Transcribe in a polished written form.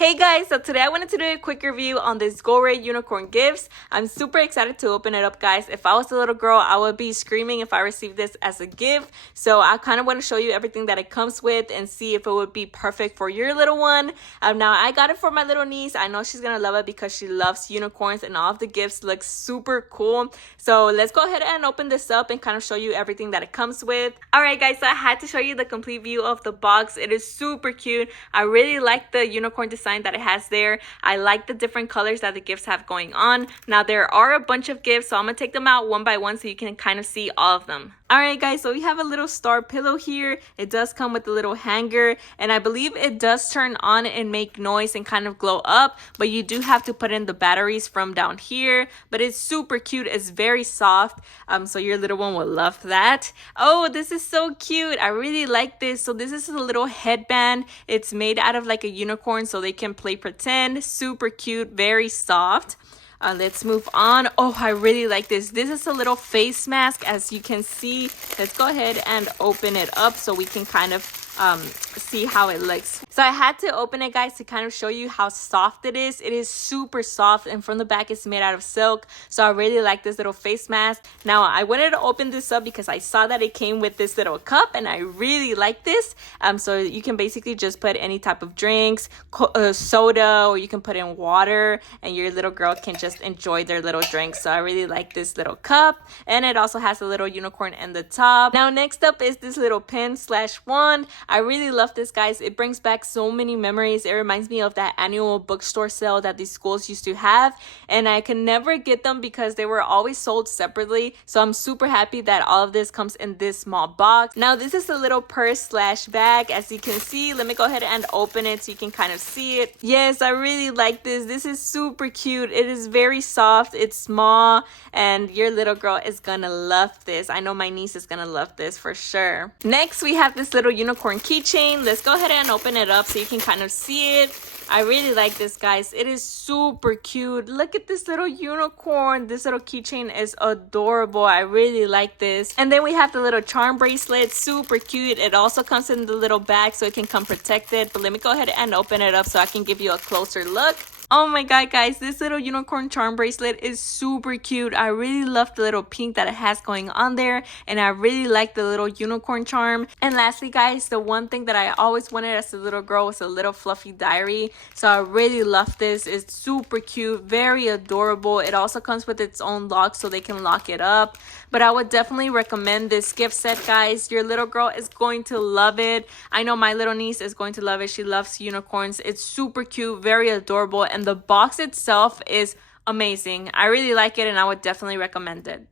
Hey guys, so today I wanted to do a quick review on this Golray unicorn gifts. I'm super excited to open it up, guys. If I was a little girl, I would be screaming if I received this as a gift. So I kind of want to show you everything that it comes with and see if it would be perfect for your little one. Now I got it for my little niece. I know she's gonna love it because she loves unicorns and all of the gifts look super cool. So let's go ahead and open this up and kind of show you everything that it comes with. Alright guys, so I had to show you the complete view of the box. It is super cute. I really like the unicorn design that it has there. I like the different colors that the gifts have going on. Now there are a bunch of gifts, so I'm gonna take them out one by one so you can kind of see all of them. Alright guys, so we have a little star pillow here. It does come with a little hanger, and I believe it does turn on and make noise and kind of glow up, but you do have to put in the batteries from down here. But it's super cute. It's very soft, so your little one will love that. Oh, this is so cute. I really like this. So this is a little headband. It's made out of like a unicorn, so they can play pretend. Super cute, very soft. Let's move on. Oh, I really like this. This is a little face mask, as you can see. Let's go ahead and open it up so we can kind of see how it looks. So I had to open it, guys, to kind of show you how soft it is. It is super soft, and from the back it's made out of silk. So I really like this little face mask. Now I wanted to open this up because I saw that it came with this little cup, and I really like this. So you can basically just put any type of drinks, soda, or you can put in water, and your little girl can just enjoy their little drinks. So I really like this little cup, and it also has a little unicorn in the top. Now next up is this little pen / wand. I really love this, guys. It brings back so many memories. It reminds me of that annual bookstore sale that these schools used to have, and I could never get them because they were always sold separately. So I'm super happy that all of this comes in this small box. Now this is a little purse / bag, as you can see. Let me go ahead and open it so you can kind of see it. Yes, I really like this. This is super cute. It is very soft. It's small, and your little girl is gonna love this. I know my niece is gonna love this for sure. Next, we have this little unicorn keychain. Let's go ahead and open it up so you can kind of see it. I really like this, guys. It is super cute. Look at this little unicorn. This little keychain is adorable. I really like this. And then we have the little charm bracelet. Super cute. It also comes in the little bag so it can come protected. But let me go ahead and open it up so I can give you a closer look. Oh my god, guys, this little unicorn charm bracelet is super cute. I really love the little pink that it has going on there, and I really like the little unicorn charm. And lastly, guys, the one thing that I always wanted as a little girl was a little fluffy diary. So I really love this. It's super cute, very adorable. It also comes with its own lock so they can lock it up. But I would definitely recommend this gift set, guys. Your little girl is going to love it. I know my little niece is going to love it. She loves unicorns. It's super cute, very adorable, and the box itself is amazing. I really like it, and I would definitely recommend it.